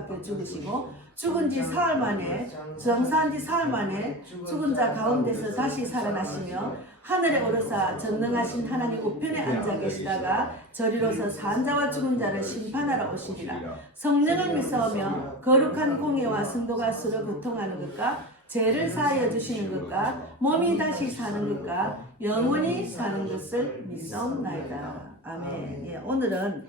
박혀 죽으시고 죽은 지 사흘 만에 정사한 지 사흘 만에 죽은 자 가운데서 다시 살아나시며 하늘에 오르사 전능하신 하나님 우편에 앉아 계시다가 저리로서 산 자와 죽은 자를 심판하러 오시리라. 성령을 믿사오며 거룩한 공예와 승도가 서로 교통하는 것과 죄를 사하여 주시는 것과 몸이 다시 사는 것과 영원히 사는 것을 믿사옵나이다. 아멘. 예, 오늘은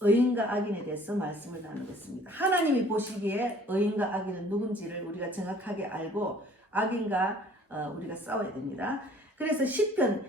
의인과 악인에 대해서 말씀을 나누겠습니다. 하나님이 보시기에 의인과 악인은 누군지를 우리가 정확하게 알고 악인과 우리가 싸워야 됩니다. 그래서 시편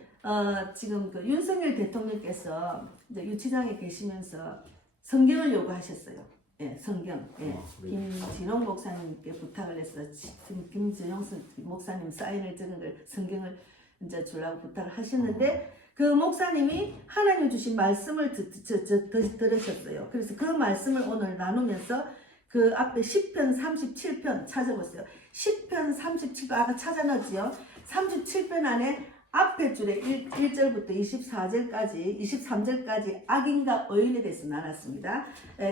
지금 그 윤석열 대통령께서 이제 유치장에 계시면서 성경을 요구하셨어요. 예, 성경. 예. 김진홍 목사님께 부탁을 해서 지금 김진홍 목사님 사인을 적은 걸 성경을 이제 주려고 부탁을 하셨는데 그 목사님이 하나님 주신 말씀을 들으셨어요. 그래서 그 말씀을 오늘 나누면서 그 앞에 시편 37편 찾아보세요. 시편 37편 아까 찾아놨지요. 37편 안에 앞에 줄에 1절부터 23절까지 악인과 의인에 대해서 나눴습니다.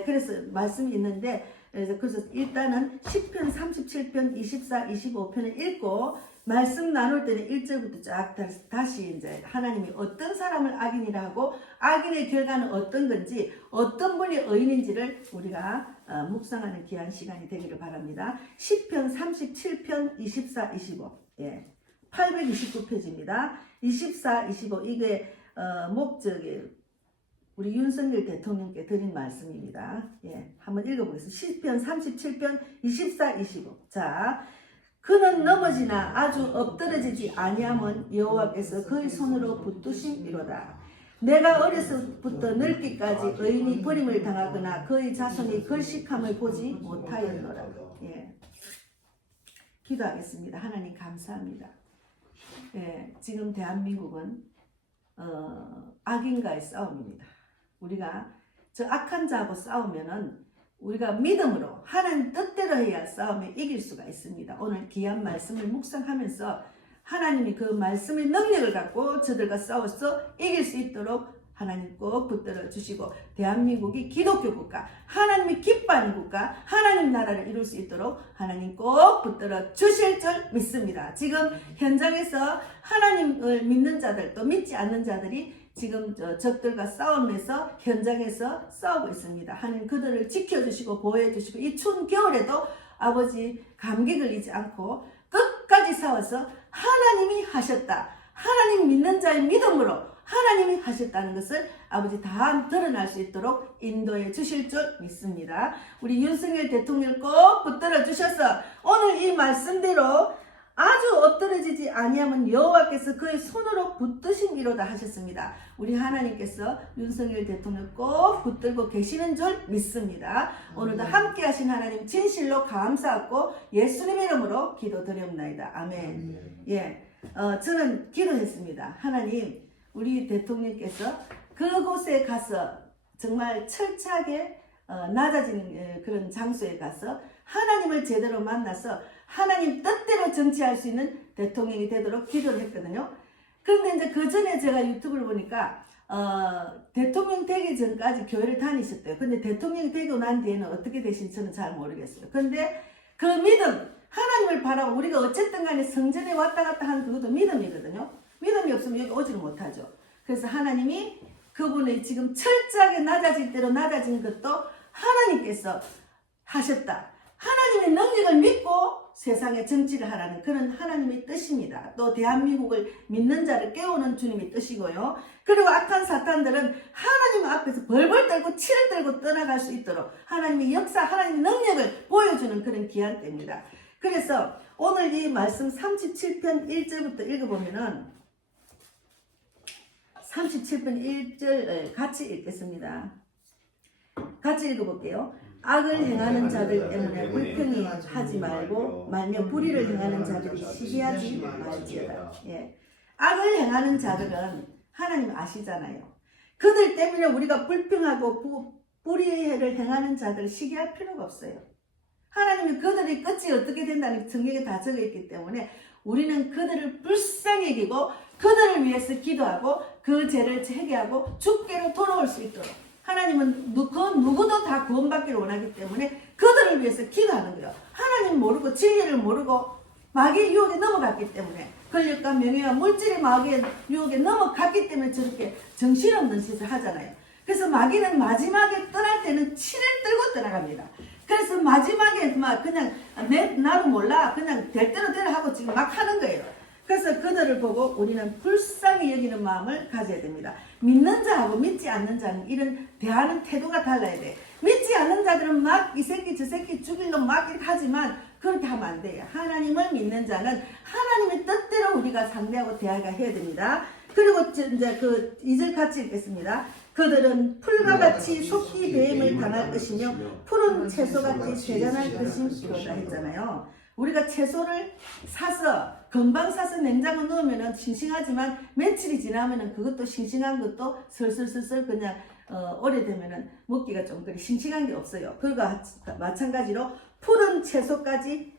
그래서 말씀이 있는데 그래서 일단은 시편 37편 24, 25편을 읽고 말씀 나눌 때는 1절부터 쫙 다시 이제 하나님이 어떤 사람을 악인이라 하고 악인의 결과는 어떤 건지 어떤 분이 의인인지를 우리가 묵상하는 귀한 시간이 되기를 바랍니다. 시편 37편 24, 25 예. 829페이지입니다. 24, 25 이게 목적이 우리 윤석열 대통령께 드린 말씀입니다. 예, 한번 읽어보겠습니다. 시편 37편 24, 25 자, 그는 넘어지나 아주 엎드러지지 아니함은 여호와께서 그의 손으로 붙드심이로다. 내가 어려서부터 늙기까지 의인이 버림을 당하거나 그의 자손이 걸식함을 보지 못하였노라. 예. 기도하겠습니다. 하나님 감사합니다. 예, 지금 대한민국은 악인과의 싸움입니다. 우리가 저 악한 자하고 싸우면은 우리가 믿음으로 하나님 뜻대로 해야 싸움에 이길 수가 있습니다. 오늘 귀한 말씀을 묵상하면서 하나님이 그 말씀의 능력을 갖고 저들과 싸워서 이길 수 있도록 하나님 꼭 붙들어 주시고 대한민국이 기독교 국가, 하나님이 기뻐하는 국가, 하나님 나라를 이룰 수 있도록 하나님 꼭 붙들어 주실 줄 믿습니다. 지금 현장에서 하나님을 믿는 자들 또 믿지 않는 자들이 지금 적들과 싸움에서 현장에서 싸우고 있습니다. 하나님 그들을 지켜주시고 보호해주시고 이 추운 겨울에도 아버지 감기 걸리지 않고 끝까지 싸워서 하나님이 하셨다. 하나님 믿는 자의 믿음으로 하나님이 하셨다는 것을 아버지 다 드러날 수 있도록 인도해 주실 줄 믿습니다. 우리 윤석열 대통령을 꼭 붙들어 주셔서 오늘 이 말씀대로 아주 엎드러지지 아니하면 여호와께서 그의 손으로 붙드심이로다 하셨습니다. 우리 하나님께서 윤석열 대통령 꼭 붙들고 계시는 줄 믿습니다. 오늘도 함께 하신 하나님 진실로 감사하고 예수님의 이름으로 기도드립니다. 아멘. 예, 저는 기도했습니다. 하나님 우리 대통령께서 그곳에 가서 정말 철저하게 낮아진 그런 장소에 가서 하나님을 제대로 만나서 하나님 뜻대로 정치할 수 있는 대통령이 되도록 기도를 했거든요. 그런데 이제 그 전에 제가 유튜브를 보니까 대통령 되기 전까지 교회를 다니셨대요. 근데 대통령이 되고 난 뒤에는 어떻게 되신지 저는 잘 모르겠어요. 근데 그 믿음, 하나님을 바라고 우리가 어쨌든 간에 성전에 왔다 갔다 하는 그것도 믿음이거든요. 믿음이 없으면 여기 오지를 못하죠. 그래서 하나님이 그분의 지금 철저하게 낮아질 대로 낮아진 것도 하나님께서 하셨다. 하나님의 능력을 믿고 세상에 정치를 하라는 그런 하나님의 뜻입니다. 또 대한민국을 믿는 자를 깨우는 주님의 뜻이고요. 그리고 악한 사탄들은 하나님 앞에서 벌벌 떨고 치를 떨고 떠나갈 수 있도록 하나님의 역사, 하나님의 능력을 보여주는 그런 기한 때입니다. 그래서 오늘 이 말씀 37편 1절부터 읽어보면은 37편 1절 같이 읽겠습니다. 같이 읽어볼게요. 악을 행하는 자들 때문에 불평이 하지 말고 말며 불의를 행하는 자들이 시기하지 말지어다. 예. 악을 행하는 자들은 하나님 아시잖아요. 그들 때문에 우리가 불평하고 불의를 행하는 자들을 시기할 필요가 없어요. 하나님이 그들의 끝이 어떻게 된다는 성경에 다 적혀있기 때문에 우리는 그들을 불쌍히 여기고 그들을 위해서 기도하고 그 죄를 회개하고 주께로 돌아올 수 있도록 하나님은 누구도 다 구원받기를 원하기 때문에 그들을 위해서 기도하는 거예요. 하나님 모르고 진리를 모르고 마귀의 유혹에 넘어갔기 때문에 권력과 명예와 물질의 마귀의 유혹에 넘어갔기 때문에 저렇게 정신없는 짓을 하잖아요. 그래서 마귀는 마지막에 떠날 때는 치를 들고 떠나갑니다. 그래서 마지막에 막 그냥 나도 몰라 그냥 될 대로 되라 하고 지금 막 하는 거예요. 그래서 그들을 보고 우리는 불쌍히 여기는 마음을 가져야 됩니다. 믿는 자하고 믿지 않는 자는 이런 대하는 태도가 달라야 돼. 믿지 않는 자들은 막 이 새끼 저 새끼 죽일 놈 막 이렇게 하지만 그렇게 하면 안 돼요. 하나님을 믿는 자는 하나님의 뜻대로 우리가 상대하고 대화가 해야 됩니다. 그리고 이제 그 2절 같이 읽겠습니다. 그들은 풀과 같이 속히 배임을 당할 것이며 푸른 채소같이 세잔할 것이로다 했잖아요. 우리가 채소를 사서 금방 사서 냉장고 넣으면 싱싱하지만 며칠이 지나면 그것도 싱싱한 것도 슬슬슬슬 그냥 오래되면 먹기가 좀 그래 싱싱한 게 없어요. 그거와 마찬가지로 푸른 채소같이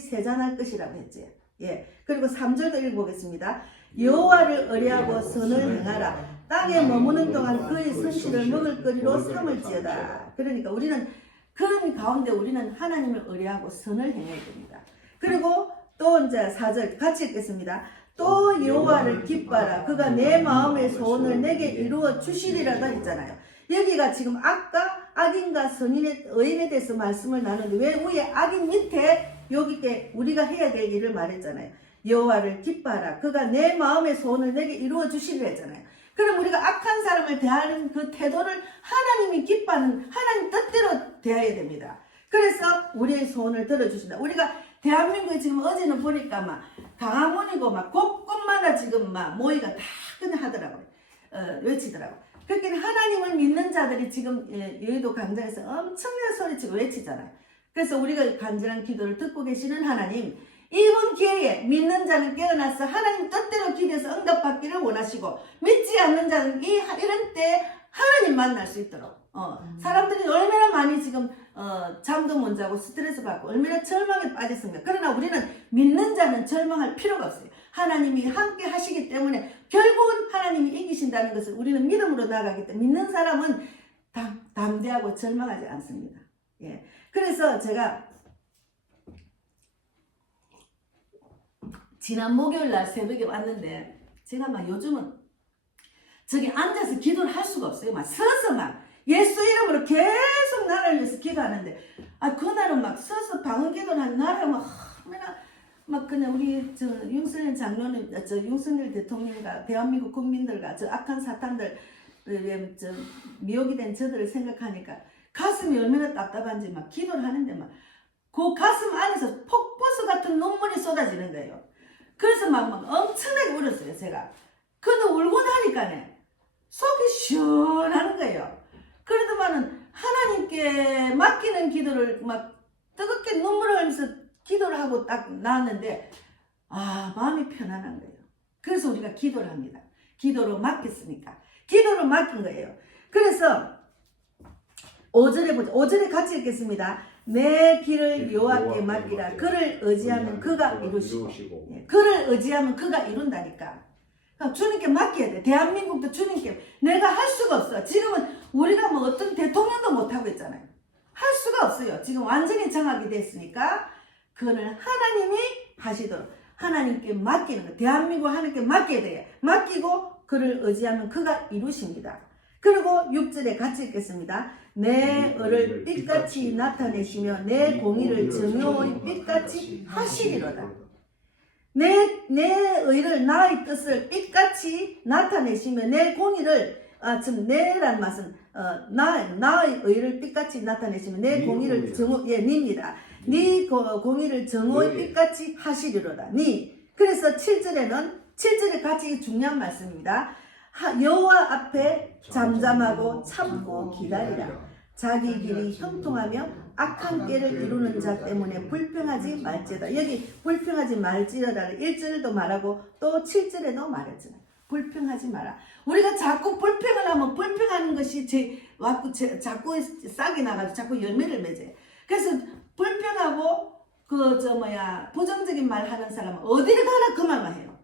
세잔할 것이라고 했지. 예. 그리고 3절도 읽어보겠습니다. 여호와를 의뢰하고 선을 행하라. 땅에 머무는 동안 그의 선실을 먹을 거리로 삼을지어다. 그러니까 우리는 그런 가운데 우리는 하나님을 의뢰하고 선을 행해야 됩니다. 그리고 또 이제 4절 같이 읽겠습니다. 또 여호와를 기뻐하라. 그가 내 마음의 소원을 내게 이루어 주시리라고 했잖아요. 여기가 지금 아까 악인과 선인의 의인에 대해서 말씀을 나누는데 왜 위에 악인 밑에 여기 때 우리가 해야 될 일을 말했잖아요. 여호와를 기뻐하라. 그가 내 마음의 소원을 내게 이루어 주시리라 했잖아요. 그럼 우리가 악한 사람을 대하는 그 태도를 하나님이 기뻐하는 하나님 뜻대로 대해야 됩니다. 그래서 우리의 소원을 들어주신다. 우리가 대한민국에 지금 어제는 보니까 막 강화문이고 막 곳곳마다 지금 막 모이가 다 그냥 하더라고요. 외치더라고요. 그렇게 하나님을 믿는 자들이 지금 여의도 광장에서 엄청나게 소리치고 외치잖아요. 그래서 우리가 간절한 기도를 듣고 계시는 하나님, 이번 기회에 믿는 자는 깨어나서 하나님 뜻대로 기도해서 응답받기를 원하시고 믿지 않는 자는 이런 때 하나님 만날 수 있도록 사람들이 얼마나 많이 지금 잠도 못 자고 스트레스 받고 얼마나 절망에 빠졌습니까? 그러나 우리는 믿는 자는 절망할 필요가 없어요. 하나님이 함께 하시기 때문에 결국은 하나님이 이기신다는 것을 우리는 믿음으로 나가기 때문에 믿는 사람은 담대하고 절망하지 않습니다. 예. 그래서 제가 지난 목요일 날 새벽에 왔는데 제가 막 요즘은 저기 앉아서 기도를 할 수가 없어요. 막 서서 막 예수 이름으로 계속 나라를 위해서 기도하는데 그날은 막 서서 방언 기도를 하는 나라가 막 그냥 우리 저 윤석열 장로님, 저 윤석열 대통령과 대한민국 국민들과 저 악한 사탄들 저 미혹이 된 저들을 생각하니까 가슴이 얼마나 답답한지 막 기도를 하는데 막 그 가슴 안에서 폭포수 같은 눈물이 쏟아지는 거예요. 그래서 막 엄청나게 울었어요, 제가. 근데 울고 나니까네 속이 시원한 거예요. 그래도만은 하나님께 맡기는 기도를 막 뜨겁게 눈물을 흘리면서 기도를 하고 딱 나왔는데 마음이 편안한 거예요. 그래서 우리가 기도를 합니다. 기도로 맡겼으니까. 기도로 맡긴 거예요. 그래서 5절에 보자. 5절에 같이 읽겠습니다. 내 길을 여호와께 맡기라. 그를 의지하면 그가 이루시고. 그를 의지하면 그가 이룬다니까. 주님께 맡겨야 돼. 대한민국도 주님께. 내가 할 수가 없어. 지금은 우리가 뭐 어떤 대통령도 못하고 있잖아요. 할 수가 없어요. 지금 완전히 정하게 됐으니까 그거는 하나님이 하시도록 하나님께 맡기는 거. 대한민국 하나님께 맡겨야 돼요. 맡기고 그를 의지하면 그가 이루십니다. 그리고 6절에 같이 읽겠습니다. 내 의를 빛같이 나타내시며 내 공의를 정오의 빛같이 하시리로다. 내 의를 나의 뜻을 빛같이 나타내시며 내 공의를 내란 맛은 나의 의를 빛같이 나타내시며 내 공의를 닙니다. 네 공의를 정오의 빛같이 하시리로다. 그래서 7절에 같이 중요한 말씀입니다. 여호와 앞에 잠잠하고 참고 기다리라. 자기 길이 형통하며 악한 꾀를 이루는 자 때문에 불평하지 말지어다. 여기 불평하지 말지어다를 1절에도 말하고 또 7절에도 말했잖아요. 불평하지 마라. 우리가 자꾸 불평을 하면 불평하는 것이 자꾸 싹이 나가지고 자꾸 열매를 맺어요. 그래서 불평하고 부정적인 말 하는 사람은 어디를 가나 그 말만 해요.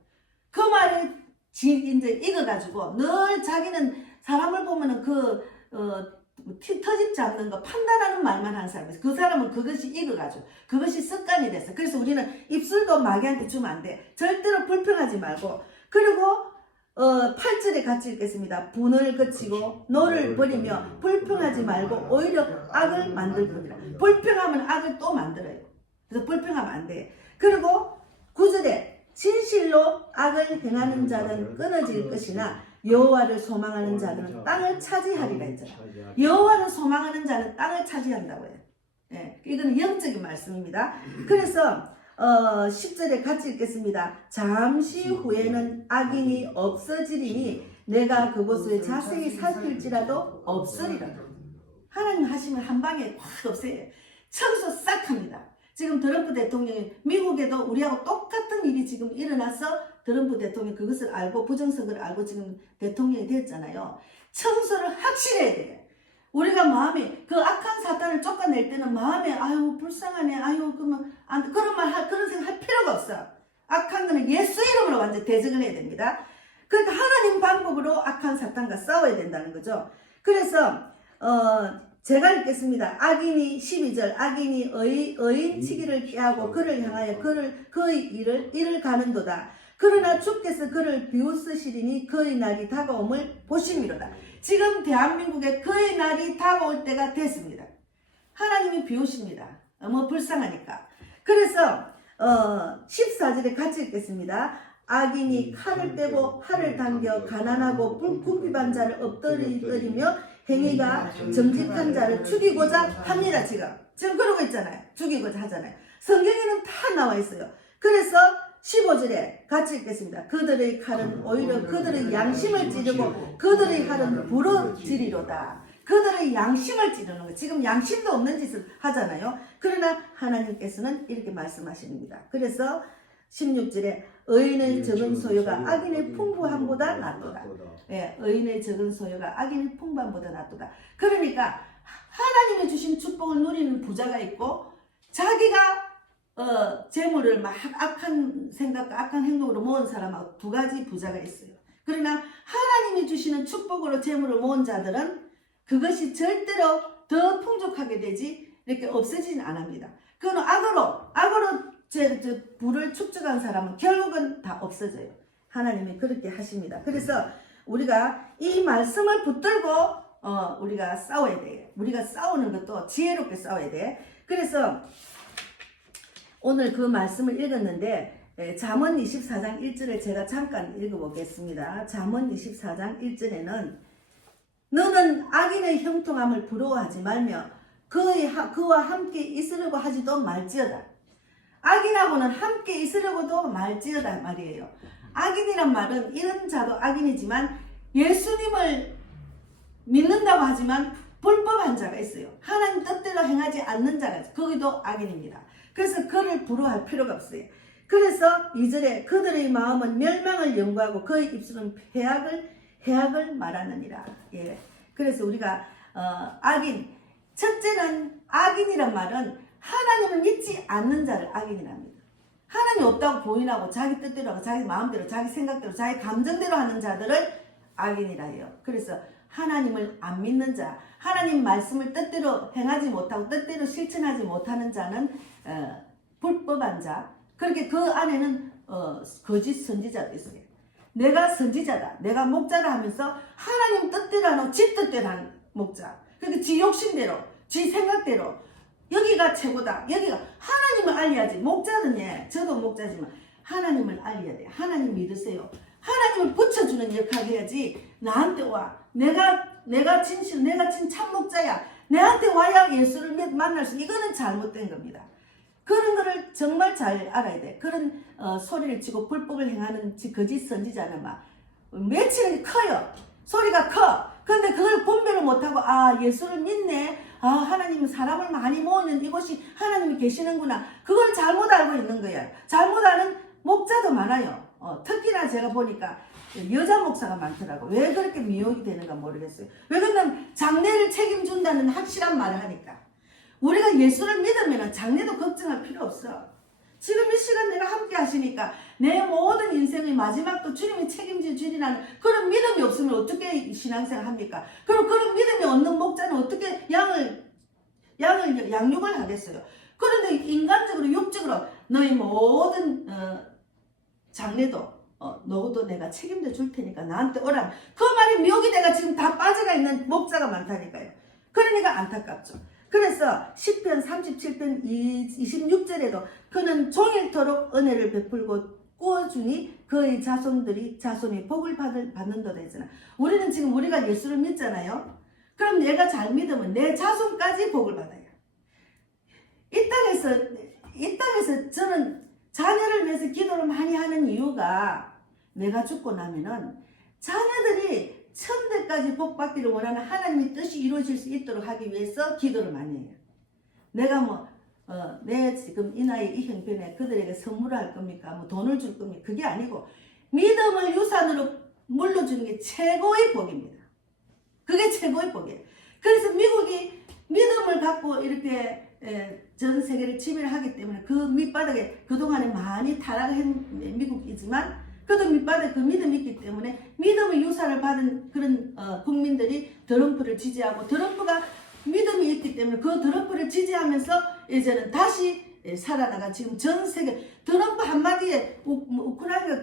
그 말을 이제 익어가지고 늘 자기는 사람을 보면은 터집 잡는 거 판단하는 말만 하는 사람이 있어. 그 사람은 그것이 익어가지고 그것이 습관이 됐어. 그래서 우리는 입술도 마귀한테 주면 안 돼. 절대로 불평하지 말고. 그리고 8절에 같이 읽겠습니다. 분을 그치고 노를 버리며 불평하지 말고 오히려 악을 만들 뿐이라. 불평하면 악을 또 만들어요. 그래서 불평하면 안 돼. 그리고 9절에 진실로 악을 행하는 자는 끊어질 것이나 여호와를 소망하는 자들은 땅을 차지하리라 했잖아. 여호와를 소망하는 자는 땅을 차지한다고 해요. 예, 이거는 영적인 말씀입니다. 그래서 10절에 같이 읽겠습니다. 잠시 후에는 악인이 없어지리니 내가 그곳을 자세히 살필지라도 없으리라. 하나님 하시면 한 방에 확 없애요. 청소 싹 합니다. 지금 트럼프 대통령이 미국에도 우리하고 똑같은 일이 지금 일어나서 트럼프 대통령이 그것을 알고 부정선거를 알고 지금 대통령이 됐잖아요. 청소를 확실히 해야 돼요. 우리가 마음에 그 악한 사탄을 쫓아낼 때는 마음에 아유 불쌍하네 아유 그러면 그런 생각 할 필요가 없어. 악한 거는 예수 이름으로 완전 대적을 해야 됩니다. 그러니까 하나님 방법으로 악한 사탄과 싸워야 된다는 거죠. 그래서 제가 읽겠습니다. 악인이 12절 악인이 의인 치기를 피하고 그를 향하여 그의 일을 가는도다. 그러나 주께서 그를 비웃으시리니 그의 날이 다가옴을 보심이로다. 지금 대한민국에 그의 날이 다가올 때가 됐습니다. 하나님이 비우십니다. 불쌍하니까. 그래서 14절에 같이 읽겠습니다. 악인이 칼을 빼고 활을 당겨 가난하고 불구비한 자를 엎드리며 행위가 정직한 자를 죽이고자 합니다. 지금 그러고 있잖아요. 죽이고자 하잖아요. 성경에는 다 나와 있어요. 그래서 15절에 같이 읽겠습니다. 그들의 칼은 오히려 그들의 양심을 찌르고 그들의 칼은 부러지리로다. 그들의 양심을 찌르는 거예요. 지금 양심도 없는 짓을 하잖아요. 그러나 하나님께서는 이렇게 말씀하십니다. 그래서 16절에 의인의 적은 소유가 악인의 풍부함보다 낫도다. 예, 의인의 적은 소유가 악인의 풍부함보다 낫도다. 그러니까 하나님이 주신 축복을 누리는 부자가 있고 자기가 재물을 막 악한 생각과 악한 행동으로 모은 사람하고 두 가지 부자가 있어요. 그러나 하나님이 주시는 축복으로 재물을 모은 자들은 그것이 절대로 더 풍족하게 되지 이렇게 없어지진 않습니다. 그건 악으로 불을 축적한 사람은 결국은 다 없어져요. 하나님이 그렇게 하십니다. 그래서 우리가 이 말씀을 붙들고 우리가 싸워야 돼요. 우리가 싸우는 것도 지혜롭게 싸워야 돼. 그래서 오늘 그 말씀을 읽었는데 잠언 24장 1절에 제가 잠깐 읽어보겠습니다. 잠언 24장 1절에는 너는 악인의 형통함을 부러워하지 말며 그와 함께 있으려고 하지도 말지어다. 악인하고는 함께 있으려고도 말지어다 말이에요. 악인이란 말은 이런 자도 악인이지만 예수님을 믿는다고 하지만 불법한 자가 있어요. 하나님 뜻대로 행하지 않는 자가 있어요. 거기도 악인입니다. 그래서 그를 부러워할 필요가 없어요. 그래서 2절에 그들의 마음은 멸망을 연구하고 그의 입술은 해악을 말하느니라. 예. 그래서 우리가 악인, 첫째는 악인이란 말은 하나님을 믿지 않는 자를 악인이랍니다. 하나님 없다고 부인하고 자기 뜻대로 하고 자기 마음대로 자기 생각대로 자기 감정대로 하는 자들을 악인이라 해요. 그래서 하나님을 안 믿는 자, 하나님 말씀을 뜻대로 행하지 못하고 뜻대로 실천하지 못하는 자는 불법한 자. 그렇게 그 안에는 거짓 선지자도 있어요. 내가 선지자다, 내가 목자라 하면서 하나님 뜻대로 하고 지 뜻대로 하는 목자. 그러니까 지 욕심대로, 지 생각대로 여기가 최고다, 여기가 하나님을 알려야지. 목자는 저도 목자지만 하나님을 알려야 돼. 하나님 믿으세요. 하나님을 붙여주는 역할을 해야지. 나한테 와, 내가 진실, 내가 진 참목자야, 내한테 와야 예수를 만날 수. 이거는 잘못된 겁니다. 그런 거를 정말 잘 알아야 돼. 그런 소리를 치고 불법을 행하는 거짓 선지자는 막 매치는 커요. 소리가 커. 근데 그걸 분별을 못하고 예수를 믿네, 하나님은 사람을 많이 모으는 이곳이 하나님이 계시는구나, 그걸 잘못 알고 있는 거예요. 잘못 아는 목자도 많아요. 특히나 제가 보니까 여자 목사가 많더라고. 왜 그렇게 미혹이 되는가 모르겠어요. 왜 그러면 장례를 책임준다는 확실한 말을 하니까. 우리가 예수를 믿으면 장례도 걱정할 필요 없어. 지금 이 시간 내가 함께 하시니까 내 모든 인생의 마지막도 주님이 책임져 주리라는 그런 믿음이 없으면 어떻게 신앙생활 합니까? 그리고 그런 믿음이 없는 목자는 어떻게 양육을 하겠어요? 그런데 인간적으로 육적으로 너희 모든 장래도 너도 내가 책임져 줄 테니까 나한테 오라. 그 말이 미혹이 내가 지금 다 빠져가 있는 목자가 많다니까요. 그러니까 안타깝죠. 그래서 시편 37편 26절에도 그는 종일토록 은혜를 베풀고 꾸어주니 그의 자손이 복을 받는도다 했잖아. 우리는 지금 우리가 예수를 믿잖아요. 그럼 내가 잘 믿으면 내 자손까지 복을 받아요. 이 땅에서 저는 자녀를 위해서 기도를 많이 하는 이유가 내가 죽고 나면은 자녀들이 천대까지 복 받기를 원하는 하나님의 뜻이 이루어질 수 있도록 하기 위해서 기도를 많이 해요. 내가 내 지금 이 나이 이 형편에 그들에게 선물을 할 겁니까? 돈을 줄 겁니까? 그게 아니고 믿음을 유산으로 물려주는 게 최고의 복입니다. 그게 최고의 복이에요. 그래서 미국이 믿음을 갖고 이렇게 전 세계를 지배를 하기 때문에 그 밑바닥에 그동안에 많이 타락한 미국이지만 그도 밑바닥에 그 믿음이 있기 때문에 믿음의 유산을 받은 그런 국민들이 트럼프를 지지하고 트럼프가 믿음이 있기 때문에 그 트럼프를 지지하면서 이제는 다시 살아나가 지금 전 세계 트럼프 한마디에 우크라이나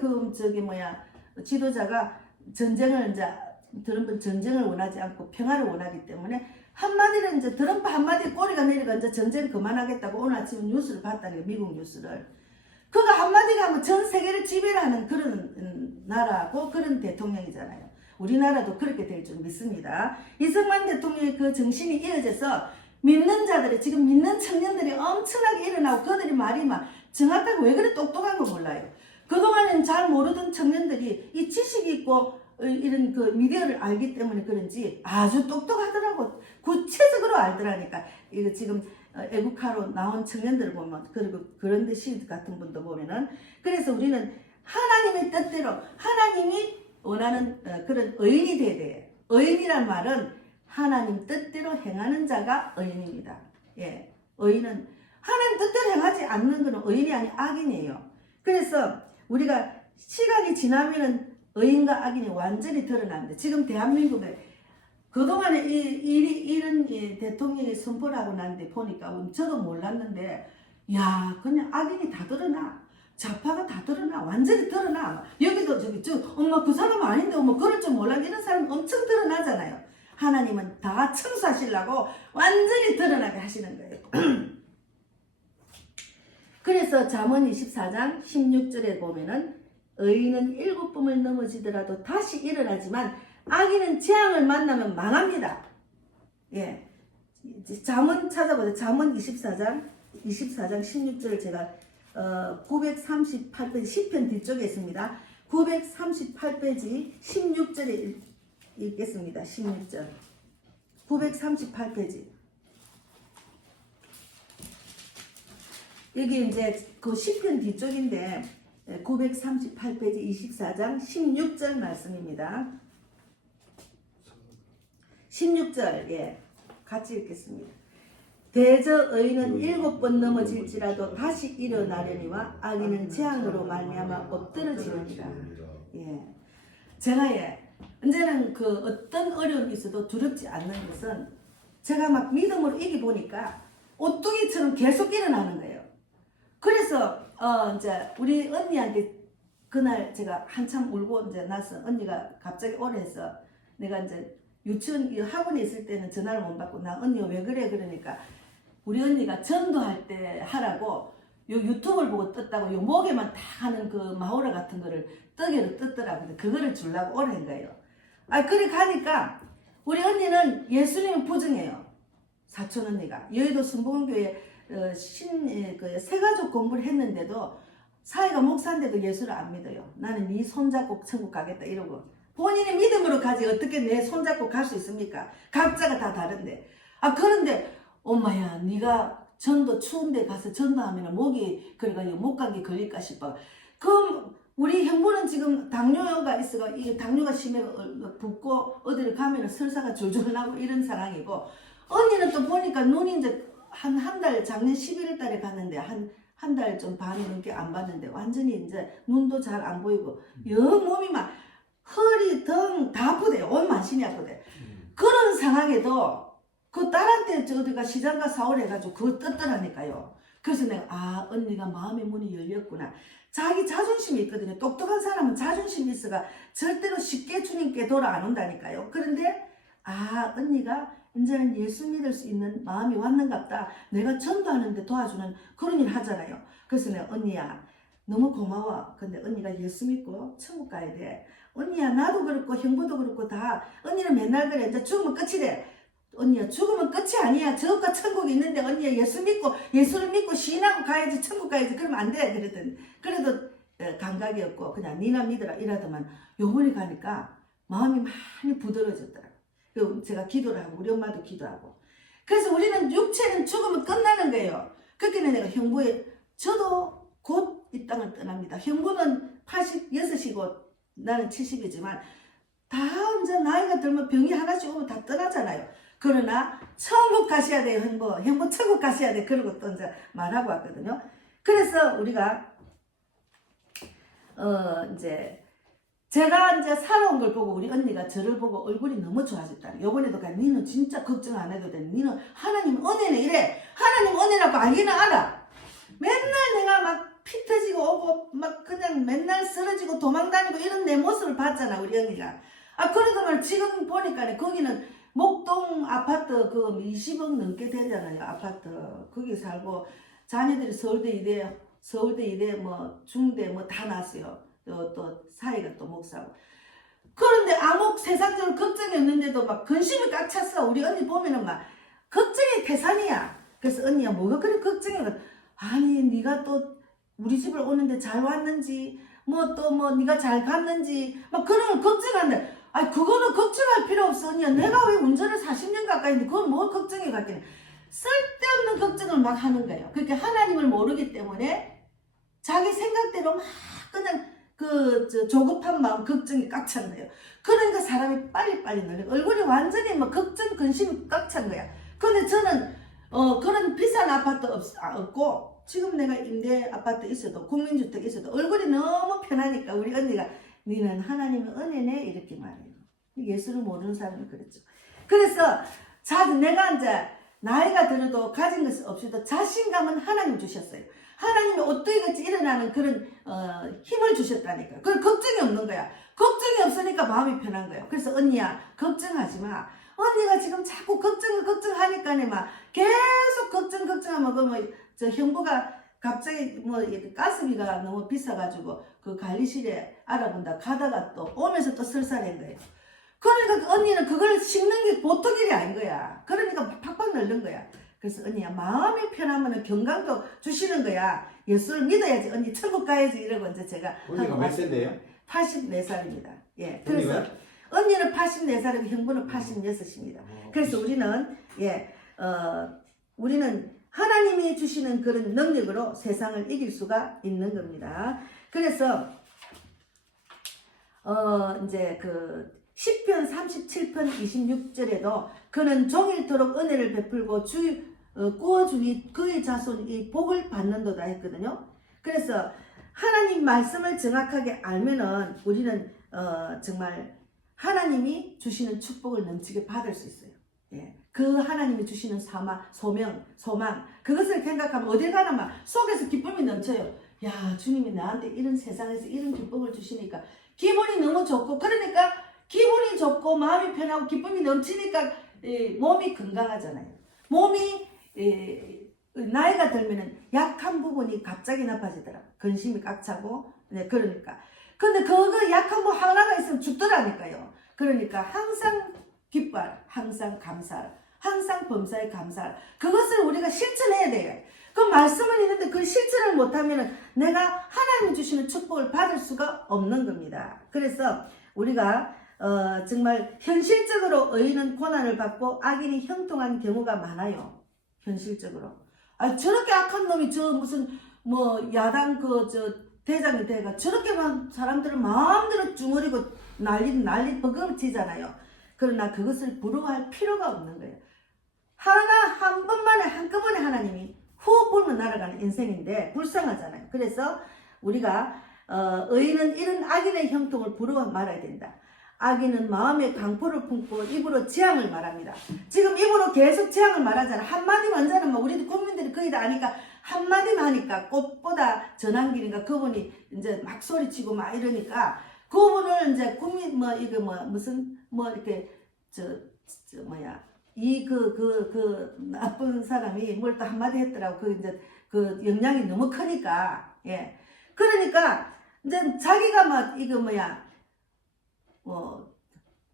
지도자가 전쟁을 이제 트럼프는 전쟁을 원하지 않고 평화를 원하기 때문에 한마디로 이제 트럼프 한마디에 꼬리가 내려가 이제 전쟁 그만하겠다고 오늘 아침 뉴스를 봤다니까 미국 뉴스를. 그가 한마디가 하면 전 세계를 지배를 하는 그런 나라고 그런 대통령이잖아요. 우리나라도 그렇게 될 줄 믿습니다. 이승만 대통령의 그 정신이 이어져서 믿는 자들이 지금 믿는 청년들이 엄청나게 일어나고 그들이 말이 막 정확하게 왜 그래 똑똑한 거 몰라요. 그동안은 잘 모르던 청년들이 이 지식이 있고 이런 그 미디어를 알기 때문에 그런지 아주 똑똑하더라고. 구체적으로 알더라니까. 이거 지금 애국하러 나온 청년들을 보면 그리고 그런데 시 같은 분도 보면은 그래서 우리는 하나님의 뜻대로 하나님이 원하는 그런 의인이 돼야 돼. 의인이란 말은 하나님 뜻대로 행하는 자가 의인입니다. 예, 의인은 하나님 뜻대로 행하지 않는 것은 의인이 아니 악인이에요. 그래서 우리가 시간이 지나면은 의인과 악인이 완전히 드러납니다. 지금 대한민국에 그동안에 이런 대통령이 선포를 하고 난데 보니까 저도 몰랐는데 야 그냥 악인이 다 드러나. 좌파가 다 드러나. 완전히 드러나. 여기도 엄마 그 사람 아닌데 엄마 그럴 줄 몰랐는데 이런 사람 엄청 드러나잖아요. 하나님은 다 청소하시려고 완전히 드러나게 하시는 거예요. 그래서 잠언 24장 16절에 보면은 의인은 7번을 넘어지더라도 다시 일어나지만 악인은 재앙을 만나면 망합니다. 예. 잠언 찾아보세요. 잠언 24장 16절 제가 938페이지 10편 뒤쪽에 있습니다. 938페이지 16절에 읽겠습니다. 16절 938페이지 여기 이제 그 10편 뒤쪽인데 938페이지 24장 16절 말씀입니다. 16절 예 같이 읽겠습니다. 대저 의인은 7번 넘어질지라도 다시 일어나려니와 악인은 재앙으로 말미암아 엎드러지느니라. 예, 제가 언제는 그 어떤 어려움이 있어도 두렵지 않는 것은 제가 막 믿음으로 이기 보니까 오뚜기처럼 계속 일어나는 거예요. 그래서 이제 우리 언니한테 그날 제가 한참 울고 이제 나서 언니가 갑자기 오래 해서 내가 이제 유치원 학원에 있을 때는 전화를 못 받고 나 언니가 왜 그래 그러니까 우리 언니가 전도할 때 하라고 요 유튜브를 보고 떴다고 요 목에만 다 하는 그 마우라 같은 거를 떡으로 떴더라고요. 그거를 주려고 오래 한 거예요. 그래 가니까 우리 언니는 예수님을 부정해요. 사촌 언니가 여의도 순복음교회 세가족 공부를 했는데도 사회가 목사인데도 예수를 안 믿어요. 나는 네 손잡고 천국 가겠다 이러고 본인이 믿음으로 가지 어떻게 내 손잡고 갈 수 있습니까? 각자가 다 다른데 그런데 엄마야 네가 전도 추운데 가서 전도하면 목이 그러니까 목감기 걸릴까 싶어. 그럼 우리 형부는 지금 당뇨가 있어가 이게 당뇨가 심해 붓고 어디를 가면 설사가 졸졸 나고 이런 상황이고 언니는 또 보니까 눈이 이제 한 달 작년 11월 달에 갔는데 한 한 달 좀 반 넘게 안 봤는데 완전히 이제 눈도 잘 안 보이고 영 몸이 막 허리, 등 다 아프대요. 온 만신이 아프대. 그런 상황에도 그 딸한테 어디가 시장가 사오래 해가지고 그거 떴더라니까요. 그래서 내가 아 언니가 마음의 문이 열렸구나. 자기 자존심이 있거든요. 똑똑한 사람은 자존심이 있어가 절대로 쉽게 주님께 돌아 안 온다니까요. 그런데 아 언니가 이제는 예수 믿을 수 있는 마음이 왔는갑다. 내가 전도하는데 도와주는 그런 일 하잖아요. 그래서 내가 언니야 너무 고마워. 근데 언니가 예수 믿고 천국 가야 돼. 언니야 나도 그렇고 형부도 그렇고 다 언니는 맨날 그래. 이제 죽으면 끝이래. 언니야 죽으면 끝이 아니야. 저가 천국이 있는데 언니야 예수 믿고 예수를 믿고 신하고 가야지 천국 가야지. 그러면 안 돼. 그랬더니 그래도 감각이 없고 그냥 니나 믿으라 이러더만 요번에 가니까 마음이 많이 부드러워졌더라고. 제가 기도를 하고 우리 엄마도 기도하고 그래서 우리는 육체는 죽으면 끝나는 거예요. 그렇게 내가 형부에 저도 곧 이 땅을 떠납니다. 형부는 86이고 나는 70이지만 다 이제 나이가 들면 병이 하나씩 오면 다 떠나잖아요. 그러나 천국 가셔야 돼요. 형부 천국 가셔야 돼. 그러고 또 이제 말하고 왔거든요. 그래서 우리가 이제 제가 이제 살아온 걸 보고 우리 언니가 저를 보고 얼굴이 너무 좋아졌다. 요번에도 니는 진짜 걱정 안 해도 돼. 니는 하나님 은혜네 이래. 하나님 은혜라고 알기는 알아. 맨날 내가 막 피 터지고 오고 막 그냥 맨날 쓰러지고 도망다니고 이런 내 모습을 봤잖아 우리 언니가. 아 그러더만 지금 보니까 거기는 목동 아파트 그 20억 넘게 되잖아요. 아파트 거기 살고 자녀들이 서울대 이대 뭐 중대 뭐 다 났어요. 또 사이가 또 목사고. 그런데 아무 세상적으로 걱정이 없는데도 막 근심이 꽉 찼어. 우리 언니 보면은 막 걱정이 태산이야. 그래서 언니야 뭐가 그래 걱정해. 아니 네가 또 우리 집을 오는데 잘 왔는지 뭐 또 뭐 네가 잘 갔는지 막 그런 걸 걱정한대. 아니 그거는 걱정할 필요 없어. 언니야 내가 왜 운전을 40년 가까이 했는데 그건 뭘 걱정해 갔더니 쓸데없는 걱정을 막 하는 거예요. 그러니까 하나님을 모르기 때문에 자기 생각대로 막 그냥 조급한 마음 걱정이 꽉 찬 거예요. 그러니까 사람이 빨리빨리 늘려 얼굴이 완전히 뭐 걱정 근심이 꽉 찬 거야. 근데 저는 그런 비싼 아파트 없고 지금 내가 임대 아파트 있어도 국민주택 있어도 얼굴이 너무 편하니까 우리 언니가 니는 하나님의 은혜네 이렇게 말해요. 예수를 모르는 사람은 그랬죠. 그래서 내가 이제 나이가 들어도 가진 것 없이도 자신감은 하나님 주셨어요. 하나님이 어떻게 같이 일어나는 그런 힘을 주셨다니까. 그럼 걱정이 없는 거야. 걱정이 없으니까 마음이 편한 거예요. 그래서 언니야 걱정하지 마. 언니가 지금 자꾸 걱정하니까 막 계속 걱정하면 저 형부가 갑자기 뭐 가스비가 너무 비싸가지고 그 관리실에 알아본다 가다가 또 오면서 또 설사낸 거예요. 그러니까 그 언니는 그걸 씹는 게 보통 일이 아닌 거야. 그러니까 팍팍 넣는 거야. 그래서 언니야 마음이 편하면 건강도 주시는 거야. 예수를 믿어야지 언니 천국 가야지 이러고 이제 제가 언니가 몇 세인데요? 84살입니다. 예. 그래서 언니는 84살이고 형부는 86입니다. 그래서 우리는 하나님이 주시는 그런 능력으로 세상을 이길 수가 있는 겁니다. 그래서 이제 그 시편 37편 26절에도 그는 종일토록 은혜를 베풀고 꾸어주니 그의 자손이 복을 받는도다 했거든요. 그래서 하나님 말씀을 정확하게 알면은 우리는 정말 하나님이 주시는 축복을 넘치게 받을 수 있어요. 예. 그 하나님이 주시는 소망 그것을 생각하면 어딜 가나 막 속에서 기쁨이 넘쳐요. 야 주님이 나한테 이런 세상에서 이런 기쁨을 주시니까 기분이 너무 좋고 그러니까 기분이 좋고 마음이 편하고 기쁨이 넘치니까 몸이 건강하잖아요. 몸이 나이가 들면은 약한 부분이 갑자기 나빠지더라. 근심이 꽉 차고 그러니까 근데 그거 약한 부분 하나가 있으면 죽더라니까요. 그러니까 항상 기뻐하라, 항상 감사하라, 항상 범사에 감사하라. 그것을 우리가 실천해야 돼요. 그 말씀은 있는데 그 실천을 못하면 내가 하나님이 주시는 축복을 받을 수가 없는 겁니다. 그래서 우리가 정말 현실적으로 의인은 고난을 받고 악인이 형통한 경우가 많아요. 현실적으로. 저렇게 악한 놈이 무슨 야당 대장이 돼가 저렇게 막 사람들은 마음대로 중얼이고 난리 버거지잖아요. 그러나 그것을 부러워할 필요가 없는 거예요. 한꺼번에 하나님이 후 불면 날아가는 인생인데 불쌍하잖아요. 그래서 우리가 의인은 이런 악인의 형통을 부러워 말아야 된다. 악인은 마음에 강포를 품고 입으로 재앙을 말합니다. 지금 입으로 계속 재앙을 말하잖아. 한마디만 하자는 뭐 우리도 국민들이 거의 다 아니까 한마디만 하니까 꽃보다 전환기니까 그분이 이제 막 소리치고 막 이러니까 그분을 이제 국민 뭐 이거 뭐 무슨 뭐 이렇게 저 뭐야 이 나쁜 사람이 뭘 또 한마디 했더라고. 그 이제 그 영향이 너무 크니까 예 그러니까 이제 자기가 막 이거 뭐야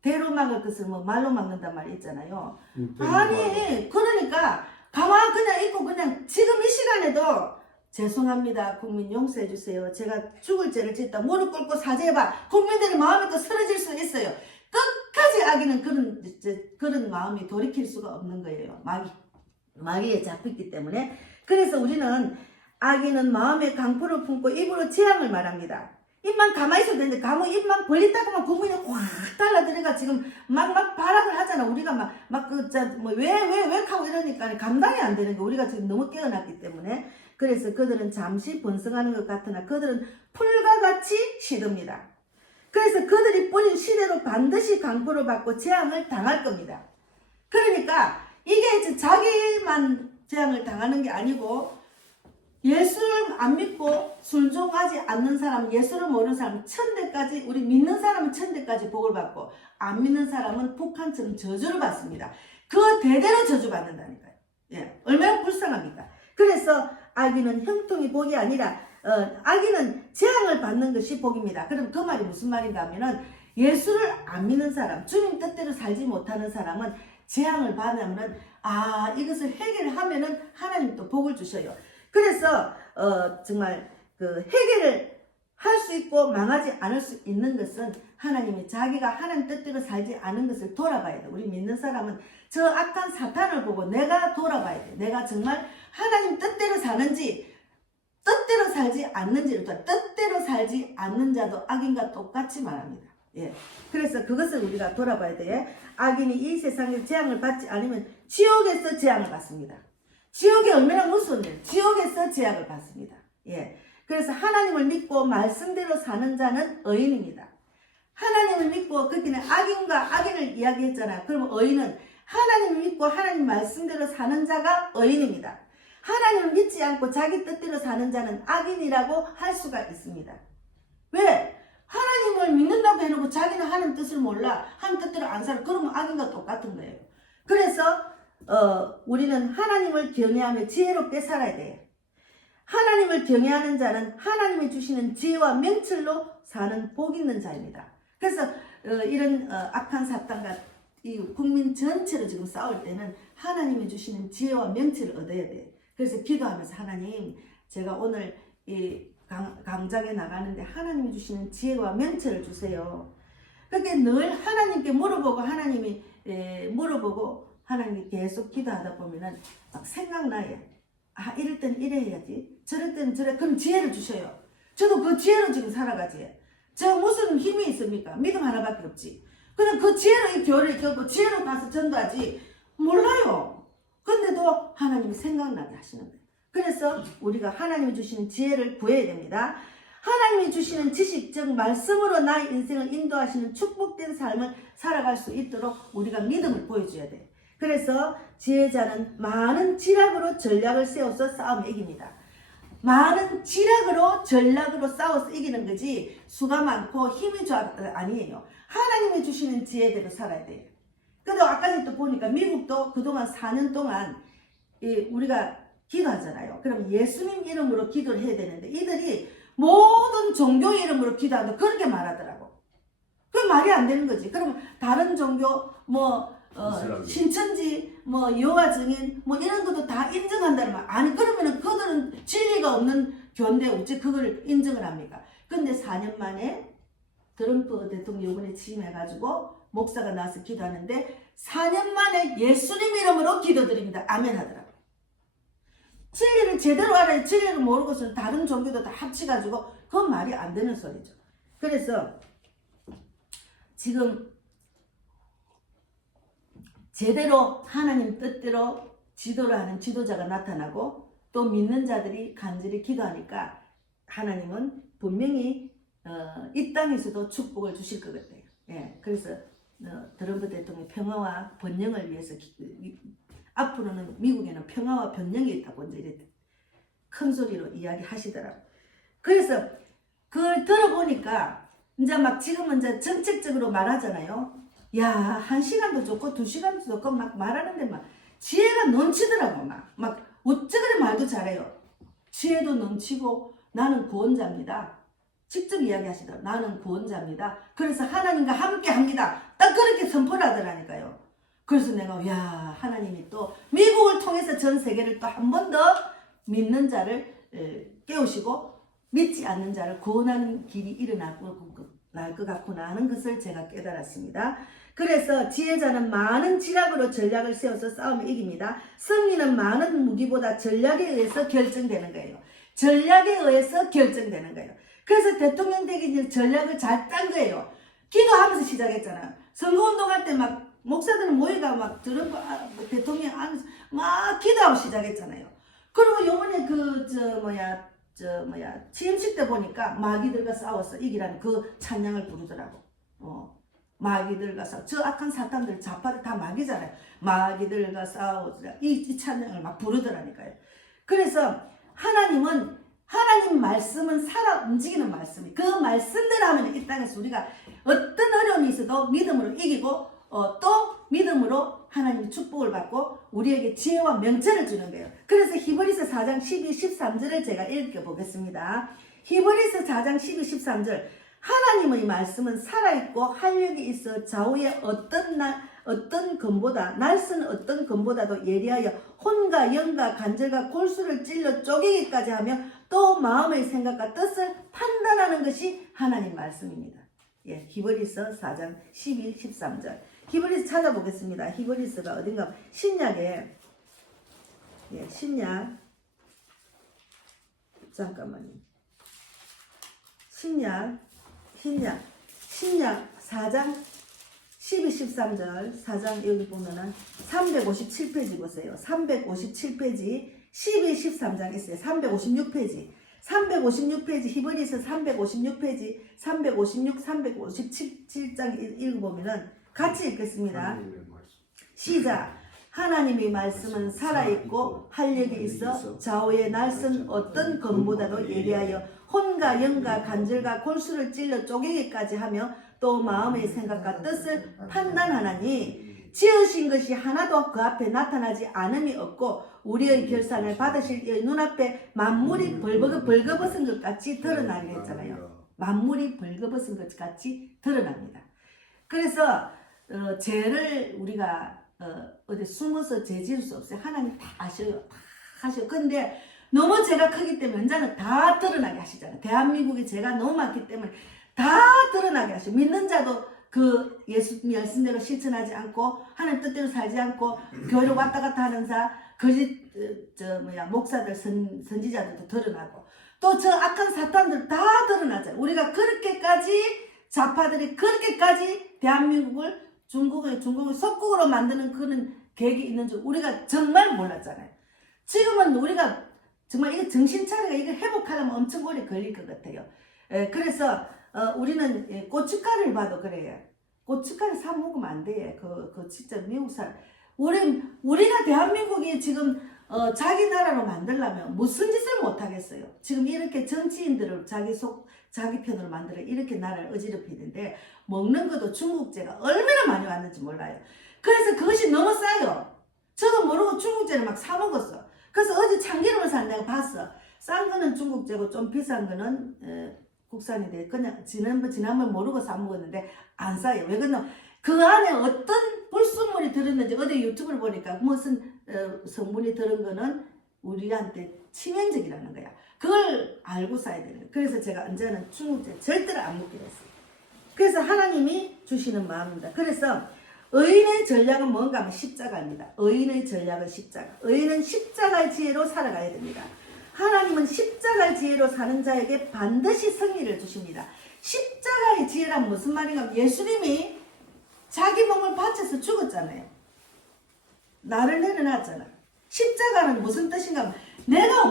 대로 막을 것을 뭐 말로 막는단 말이 있잖아요. 아니 그러니까 가만 그냥 있고 그냥 지금 이 시간에도 죄송합니다 국민 용서해 주세요 제가 죽을 죄를 짓다 무릎 꿇고 사죄해봐 국민들의 마음이 또 쓰러질 수 있어요. 끝까지 악인은 그런 마음이 돌이킬 수가 없는 거예요. 마귀에 잡혔기 때문에. 그래서 우리는 악인은 마음에 강포를 품고 입으로 재앙을 말합니다. 입만 가만히 있어도 되는데 가만히 입만 벌렸다가만 국민이 확 달라들어가 지금 막 발악을 하잖아. 우리가 왜 하고 이러니까 감당이 안 되는 거. 우리가 지금 너무 깨어났기 때문에. 그래서 그들은 잠시 번성하는 것 같으나 그들은 풀과 같이 시듭니다. 그래서 그들이 뿌린 시대로 반드시 강포를 받고 재앙을 당할 겁니다. 그러니까 이게 이제 자기만 재앙을 당하는 게 아니고 예수를 안 믿고 순종하지 않는 사람, 예수를 모르는 사람 천대까지, 우리 믿는 사람은 천대까지 복을 받고 안 믿는 사람은 북한처럼 저주를 받습니다. 그 대대로 저주받는다니까요. 예, 얼마나 불쌍합니까? 그래서 악인은 형통이 복이 아니라 악인은 재앙을 받는 것이 복입니다. 그럼 그 말이 무슨 말인가 하면은 예수를 안 믿는 사람, 주님 뜻대로 살지 못하는 사람은 재앙을 받으면은 이것을 해결하면은 하나님 또 복을 주셔요. 그래서 정말 그 해결을 할 수 있고 망하지 않을 수 있는 것은 하나님이 자기가 하나님 뜻대로 살지 않은 것을 돌아봐야 돼. 우리 믿는 사람은 저 악한 사탄을 보고 내가 돌아봐야 돼. 내가 정말 하나님 뜻대로 사는지 뜻대로 살지 않는지를 뜻대로 살지 않는 자도 악인과 똑같이 말합니다. 예. 그래서 그것을 우리가 돌아봐야 돼. 악인이 이 세상에 재앙을 받지 않으면 지옥에서 재앙을 받습니다. 지옥이 얼마나 무서운 일. 지옥에서 재앙을 받습니다. 예. 그래서 하나님을 믿고 말씀대로 사는 자는 의인입니다. 하나님을 믿고 그때는 악인과 악인을 이야기했잖아요. 그러면 의인은 하나님을 믿고 하나님 말씀대로 사는 자가 의인입니다. 하나님을 믿지 않고 자기 뜻대로 사는 자는 악인이라고 할 수가 있습니다. 왜? 하나님을 믿는다고 해놓고 자기는 하나님 뜻을 몰라. 하나님 뜻대로 안 살아. 그러면 악인과 똑같은 거예요. 그래서 우리는 하나님을 경외하며 지혜롭게 살아야 돼요. 하나님을 경외하는 자는 하나님이 주시는 지혜와 명철로 사는 복 있는 자입니다. 그래서 이런 악한 사탄과 이 국민 전체로 지금 싸울 때는 하나님이 주시는 지혜와 명철을 얻어야 돼요. 그래서 기도하면서 하나님 제가 오늘 이 강장에 나가는데 하나님이 주시는 지혜와 명철을 주세요. 그렇게 늘 하나님께 물어보고 하나님이 물어보고 하나님께 계속 기도하다 보면은 막 생각나요. 이럴 땐 이래 해야지. 저럴 땐 저래. 그럼 지혜를 주셔요. 저도 그 지혜로 지금 살아가지. 저 무슨 힘이 있습니까? 믿음 하나밖에 없지. 그냥 그 지혜로 이 교회를 겪고 지혜로 가서 전도하지. 몰라요. 근데도 하나님이 생각나게 하시는 거예요. 그래서 우리가 하나님이 주시는 지혜를 구해야 됩니다. 하나님이 주시는 지식, 즉 말씀으로 나의 인생을 인도하시는 축복된 삶을 살아갈 수 있도록 우리가 믿음을 보여줘야 돼. 그래서 지혜자는 많은 지략으로 전략을 세워서 싸움에 이깁니다. 많은 지략으로 전략으로 싸워서 이기는 거지 수가 많고 힘이 아니에요. 하나님이 주시는 지혜대로 살아야 돼요. 그래도 아까 또 보니까 미국도 그동안 4년 동안 우리가 기도하잖아요. 그럼 예수님 이름으로 기도를 해야 되는데 이들이 모든 종교 이름으로 기도한다 그렇게 말하더라고. 그게 말이 안 되는 거지. 그럼 다른 종교 신천지 여호와 증인 이런 것도 다 인정한다는 말. 아니 그러면은 그들은 진리가 없는 교인데 어째 그걸 인정을 합니까? 근데 4년 만에 트럼프 대통령 이번에 취임해가지고 목사가 나와서 기도하는데 4년 만에 예수님 이름으로 기도드립니다. 아멘 하더라고요. 진리를 제대로 알아야 진리를 모르고서는 다른 종교도 다 합쳐가지고 그건 말이 안 되는 소리죠. 그래서 지금 제대로 하나님 뜻대로 지도를 하는 지도자가 나타나고 또 믿는 자들이 간절히 기도하니까 하나님은 분명히 이 땅에서도 축복을 주실 것 같아요. 예, 그래서 트럼프 대통령 평화와 번영을 위해서 앞으로는 미국에는 평화와 번영이 있다고 이제 큰 소리로 이야기하시더라고요. 그래서 그걸 들어보니까 이제 막 지금은 이제 정책적으로 말하잖아요. 야, 1시간도 좋고 2시간도 좋고 막 말하는데 막 지혜가 넘치더라고. 막 어쩌그래 말도 잘해요. 지혜도 넘치고 나는 구원자입니다. 직접 이야기하시더라고요. 나는 구원자입니다. 그래서 하나님과 함께 합니다. 딱 그렇게 선포를 하더라니까요. 그래서 내가 야, 하나님이 또 미국을 통해서 전 세계를 또 한 번 더 믿는 자를 깨우시고 믿지 않는 자를 구원하는 길이 일어날 것 같구나 하는 것을 제가 깨달았습니다. 그래서 지혜자는 많은 지략으로 전략을 세워서 싸움을 이깁니다. 승리는 많은 무기보다 전략에 의해서 결정되는 거예요. 전략에 의해서 결정되는 거예요. 그래서 대통령 되기 전에 전략을 잘 짠 거예요. 기도하면서 시작했잖아요. 선거운동할 때 막 목사들은 모이가 막 들은 거 대통령 안에서 막 기도하고 시작했잖아요. 그리고 요번에 취임식 때 보니까 마귀들과 싸워서 이기라는 그 찬양을 부르더라고. 마귀들과 싸워. 저 악한 사탄들 좌파들 다 마귀잖아요. 마귀들과 싸우자. 이 찬양을 막 부르더라니까요. 그래서 하나님 말씀은 살아 움직이는 말씀이. 그 말씀대로 하면 이 땅에서 우리가 어떤 어려움이 있어도 믿음으로 이기고 또 믿음으로 하나님의 축복을 받고 우리에게 지혜와 명철을 주는 거예요. 그래서 히브리서 4장 12, 13절을 제가 읽어보겠습니다. 히브리서 4장 12, 13절 하나님의 말씀은 살아있고 활력이 있어 좌우의 어떤 검보다 날선 어떤 검보다도 예리하여 혼과 영과 간절과 골수를 찔러 쪼개기까지 하며 또 마음의 생각과 뜻을 판단하는 것이 하나님 말씀입니다. 예, 히브리서 4장 12, 13절 히브리서 찾아보겠습니다. 히브리서가 어딘가 신약에 신약 잠깐만요. 신약 4장 12, 13절 4장 여기 보면은 357페이지 보세요. 357페이지 12, 13장 있어요. 356페이지 356페이지 히브리서 356페이지 356, 357장 읽어보면은 같이 읽겠습니다. 시작. 하나님의 말씀은 살아있고 활력이 있어 좌우의 날선 어떤 검보다도 예리하여 혼과 영과 간절과 골수를 찔러 쪼개기까지 하며 또 마음의 생각과 뜻을 판단하나니 지으신 것이 하나도 그 앞에 나타나지 않음이 없고 우리의 결산을 받으실 이의 눈앞에 만물이 벌거벗은 것 같이 드러나게 했잖아요. 만물이 벌거벗은 것 같이 드러납니다. 그래서 죄를 우리가 어디 숨어서 죄 지을 수 없어요. 하나님 다 아셔요. 다 하셔요. 근데 너무 죄가 크기 때문에 언제는 다 드러나게 하시잖아요. 대한민국에 죄가 너무 많기 때문에 다 드러나게 하셔요. 믿는 자도 그 예수 말씀대로 실천하지 않고 하나님 뜻대로 살지 않고 교회를 왔다 갔다 하는 거짓 목사들 선지자들도 드러나고 또 저 악한 사탄들 다 드러나잖아요. 우리가 그렇게까지 좌파들이 그렇게까지 대한민국을 중국을 속국으로 만드는 그런 계획이 있는 줄 우리가 정말 몰랐잖아요. 지금은 우리가 정말 이거 정신차리가 이거 회복하려면 엄청 오래 걸릴 것 같아요. 그래서 우리는 고춧가루를 봐도 그래요. 고춧가루 사 먹으면 안 돼. 그 진짜 미국 사람. 우리가 대한민국이 지금 자기 나라로 만들려면 무슨 짓을 못 하겠어요. 지금 이렇게 정치인들을 자기 편으로 만들어 이렇게 나라를 어지럽히는데 먹는 것도 중국제가 얼마나 많이 왔는지 몰라요. 그래서 그것이 너무 싸요. 저도 모르고 중국제를 막 사 먹었어. 그래서 어제 참기름을 산 내가 봤어. 싼 거는 중국제고 좀 비싼 거는 국산이 돼. 그냥 지난번 모르고 사 먹었는데 안 싸요. 왜 그러냐면 그 안에 어떤 불순물이 들었는지 어디 유튜브를 보니까 무슨 성분이 들은 거는 우리한테 치명적이라는 거야. 그걸 알고 사야 되는 거야. 그래서 제가 언제는 중국제 절대로 안 먹기로 했어요. 그래서 하나님이 주시는 마음입니다. 그래서 의인의 전략은 뭔가 하면 십자가입니다. 의인의 전략은 십자가. 의인은 십자가의 지혜로 살아가야 됩니다. 하나님은 십자가의 지혜로 사는 자에게 반드시 승리를 주십니다. 십자가의 지혜란 무슨 말인가 하면 예수님이 자기 몸을 바쳐서 죽었잖아요. 나를 내려놨잖아. 십자가는 무슨 뜻인가 하면 내가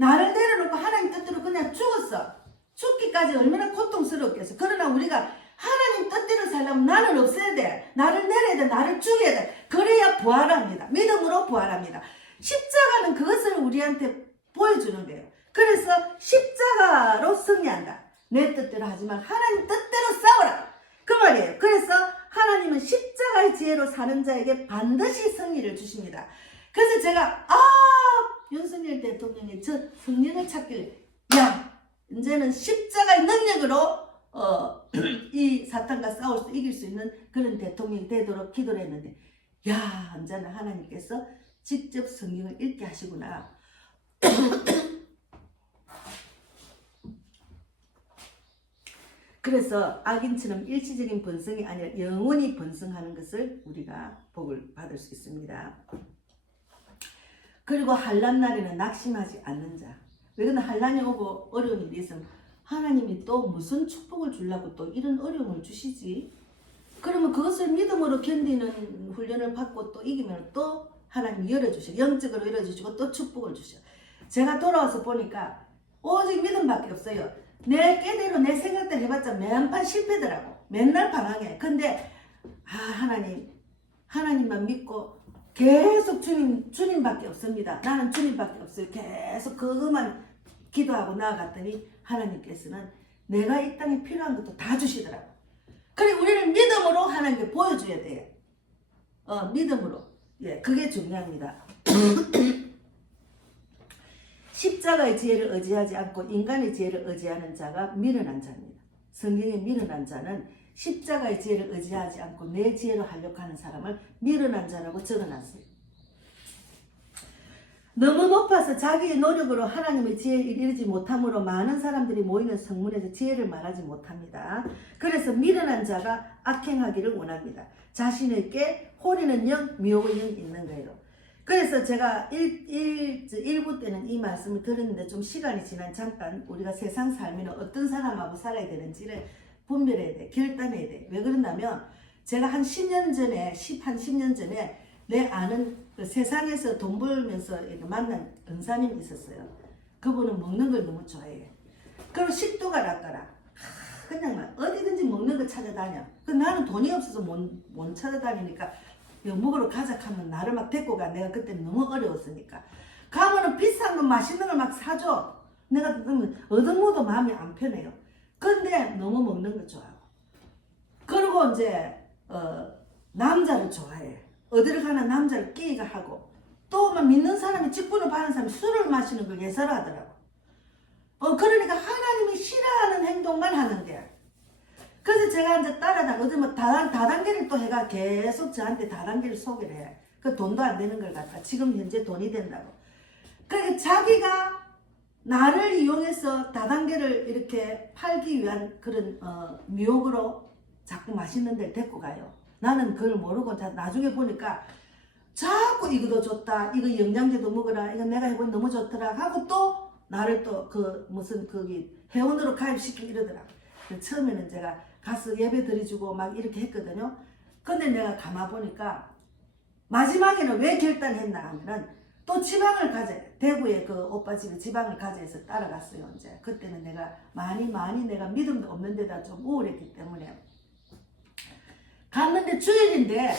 나를 내려놓고 하나님 뜻대로 그냥 죽었어. 죽기까지 얼마나 고통스럽겠어. 그러나 우리가 하나님 뜻대로 살려면 나는 없어야 돼. 나를 내려야 돼. 나를 죽여야 돼. 그래야 부활합니다. 믿음으로 부활합니다. 십자가는 그것을 우리한테 보여주는 거예요. 그래서 십자가로 승리한다. 내 뜻대로 하지만 하나님 뜻대로 싸워라. 그 말이에요. 그래서 하나님은 십자가의 지혜로 사는 자에게 반드시 승리를 주십니다. 그래서 제가 윤석열 대통령이 저 성령을 찾길, 야 이제는 십자가의 능력으로 이 사탄과 싸울 수 이길 수 있는 그런 대통령이 되도록 기도를 했는데, 야 이제는 하나님께서 직접 성경을 읽게 하시구나. 그래서 악인처럼 일시적인 번성이 아니라 영원히 번성하는 것을 우리가 복을 받을 수 있습니다. 그리고 환난 날에는 낙심하지 않는 자. 왜냐면 환난이 오고 어려운 일이 있으면 하나님이 또 무슨 축복을 주려고 또 이런 어려움을 주시지? 그러면 그것을 믿음으로 견디는 훈련을 받고 또 이기면 또 하나님이 열어주셔. 영적으로 열어주시고 또 축복을 주셔. 제가 돌아와서 보니까 오직 믿음밖에 없어요. 내 깨대로 내 생각대로 해봤자 매한판 실패더라고. 맨날 방황해. 근데 하나님만 믿고 계속 주님밖에 없습니다. 나는 주님밖에 없어요. 계속 그것만 기도하고 나아갔더니 하나님께서는 내가 이 땅에 필요한 것도 다 주시더라고. 그래 우리는 믿음으로 하나님께 보여줘야 돼요. 믿음으로. 예, 그게 중요합니다. 십자가의 지혜를 의지하지 않고 인간의 지혜를 의지하는 자가 미련한 자입니다. 성경에 미련한 자는 십자가의 지혜를 의지하지 않고 내 지혜로 하려고 하는 사람을 미련한 자라고 적어놨어요. 너무 높아서 자기의 노력으로 하나님의 지혜를 이르지 못함으로 많은 사람들이 모이는 성문에서 지혜를 말하지 못합니다. 그래서 미련한 자가 악행하기를 원합니다. 자신에게 혼이는 영, 미혹은 영 있는 거예요. 그래서 제가 1부 때는 이 말씀을 들었는데 좀 시간이 지난 잠깐 우리가 세상 살면은 어떤 사람하고 살아야 되는지를 분별해야 돼. 결단해야 돼. 왜 그러냐면 제가 한 10년 전에 내 아는 그 세상에서 돈 벌면서 만난 은사님이 있었어요. 그분은 먹는 걸 너무 좋아해. 그리고 식도가 락가라. 그냥 막 어디든지 먹는 거 찾아다녀. 나는 돈이 없어서 못 찾아다니니까 먹으러 가자 하면 나를 막 데리고 가. 내가 그때는 너무 어려웠으니까. 가면은 비싼 거 맛있는 걸 막 사줘. 내가 얻어먹어도 마음이 안 편해요. 근데 너무 먹는 거 좋아하고. 그리고 이제 남자를 좋아해. 어디를 가나 남자를 끼가 하고. 또 막 믿는 사람이 직분을 받는 사람이 술을 마시는 걸 예사하더라고. 그러니까 하나님이 싫어하는 행동만 하는 거야. 그래서 제가 이제 어디 뭐 다단계를 또 해가 계속 저한테 다단계를 소개를 해. 그 돈도 안 되는 걸 갖다 지금 현재 돈이 된다고. 그러니까 자기가 나를 이용해서 다단계를 이렇게 팔기 위한 그런 미혹으로 자꾸 맛있는 데를 데리고 가요. 나는 그걸 모르고 나중에 보니까 자꾸 이거도 좋다. 이거 영양제도 먹어라. 이거 내가 해보니 너무 좋더라. 하고 또 나를 또 무슨 거기 회원으로 가입시키고 이러더라. 처음에는 제가 가서 예배 드려주고 막 이렇게 했거든요. 근데 내가 가만 보니까 마지막에는 왜 결단했나 하면은 또 지방을 가자. 대구에 그 오빠 집에 지방을 가자 해서 따라갔어요. 이제 그때는 내가 많이 내가 믿음도 없는 데다 좀 우울했기 때문에 갔는데 주일인데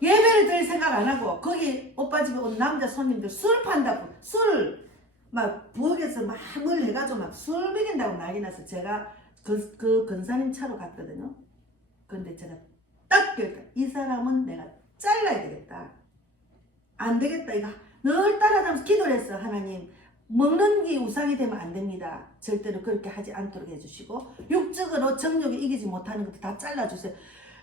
예배를 드릴 생각 안 하고 거기 오빠 집에 온 남자 손님들 술 판다고 술 막 부엌에서 막 뭘 해가지고 막 술 먹인다고 난리 나서 제가 그 근사님 차로 갔거든요. 근데 제가 딱 결단. 이 사람은 내가 잘라야 되겠다. 안 되겠다. 이거 늘 따라다니면서 기도를 했어. 하나님 먹는 게 우상이 되면 안 됩니다. 절대로 그렇게 하지 않도록 해주시고 육적으로 정욕이 이기지 못하는 것도 다 잘라주세요.